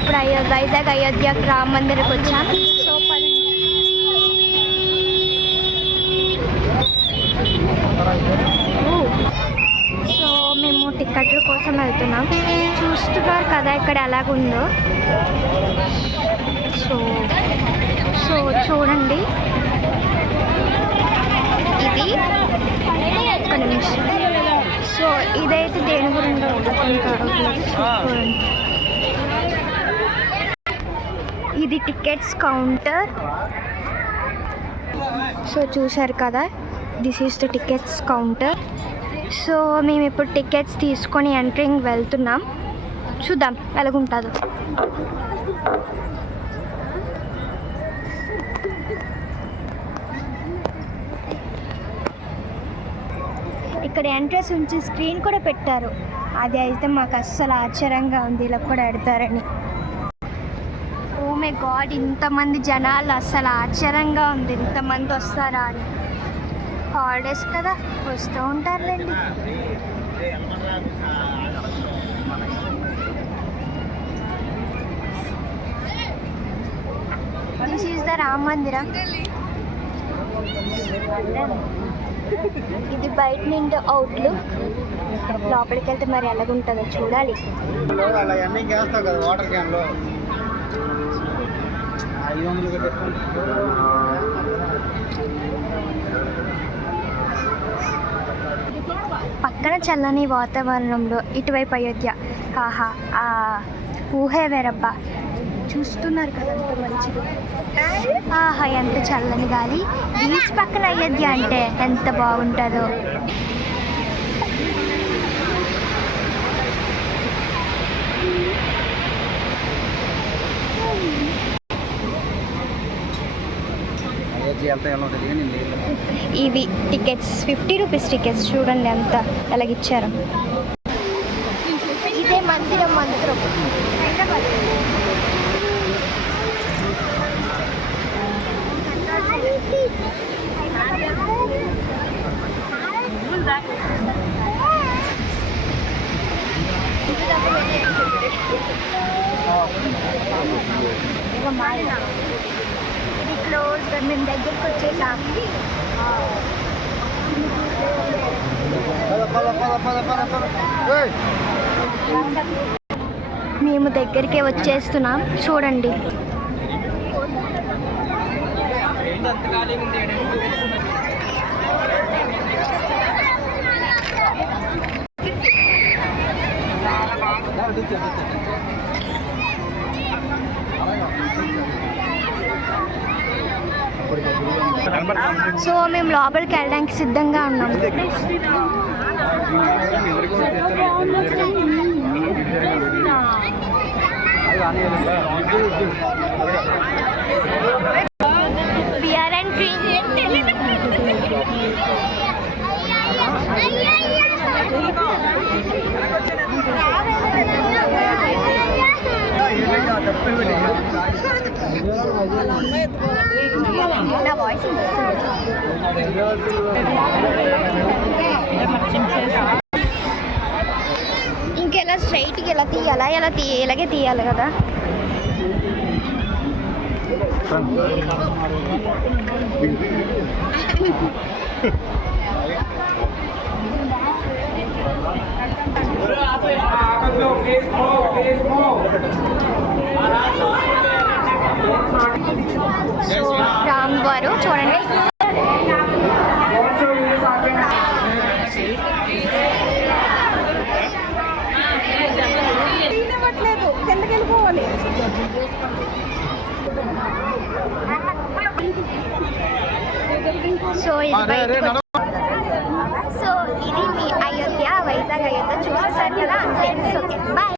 ఇప్పుడు వైజాగ్ అయోధ్య రామ మందిర్కి వచ్చాం. సో మేము టికెట్ల కోసం వెళ్తున్నాం. చూస్తున్నారు కదా ఇక్కడ ఎలాగుందో. సో సో చూడండి, ఇది ఒక నిమిషం. సో ఇదైతే దేని గురించి చూడండి. ఇది టికెట్స్ కౌంటర్. సో చూసారు కదా, this is the tickets counter. So మేము ఇప్పుడు టికెట్స్ తీసుకొని ఎంట్రింగ్ వెళ్తున్నాం. చూద్దాం ఎలాగుంటుందో. ఇక్కడ ఎంట్రన్స్ నుంచి స్క్రీన్ కూడా పెట్టారు. అది అయితే మాకు అస్సలు ఆశ్చర్యంగా ఉంది, ఇలా కూడా పెడతారని. ఓ మై గాడ్, ఇంతమంది జనాలు, అస్సలు ఆశ్చర్యంగా ఉంది ఇంతమంది వస్తారా అని. హాలిడేస్ కదా, వస్తూ ఉంటారులేండి. దిస్ ఈజ్ ద రామ మందిరం. ఇది బయట నుండి అవుట్లుక్. లోపలికి వెళ్తే మరి ఎలాగుంటుందో చూడాలి. పక్కన చల్లని వాతావరణంలో ఇటువైపు అయోధ్య. ఆహా, ఆ ఊహే వేరబ్బా. చూస్తున్నారు కదా ఎంత మంచిది. ఆహా, ఎంత చల్లని గాలి. బీచ్ పక్కన అయోధ్య అంటే ఎంత బాగుంటుందో. ఇవి టికెట్స్ 50 రూపీస్ టికెట్స్. చూడండి ఎంత ఎలాగిచ్చారు. ఇదే మందిరం మంత్రం. ఇది క్లోజ్. మేము దగ్గరికి వచ్చేసాం. మేము దగ్గరికే వచ్చేస్తున్నాం. చూడండి, సో మేము లోపలికి వెళ్ళడానికి సిద్ధంగా ఉన్నాం. We are entering. నా వాయిస్ ఇంకెలా స్ట్రైట్కి ఎలా తీయాలా, ఇలాగే తీయాలి కదా. రామ్ గారు చూడండి. సో ఇది మీ అయోధ్య, వైజాగ్ అయోధ్య చూసేసారు కదా. అంతే. Okay, bye.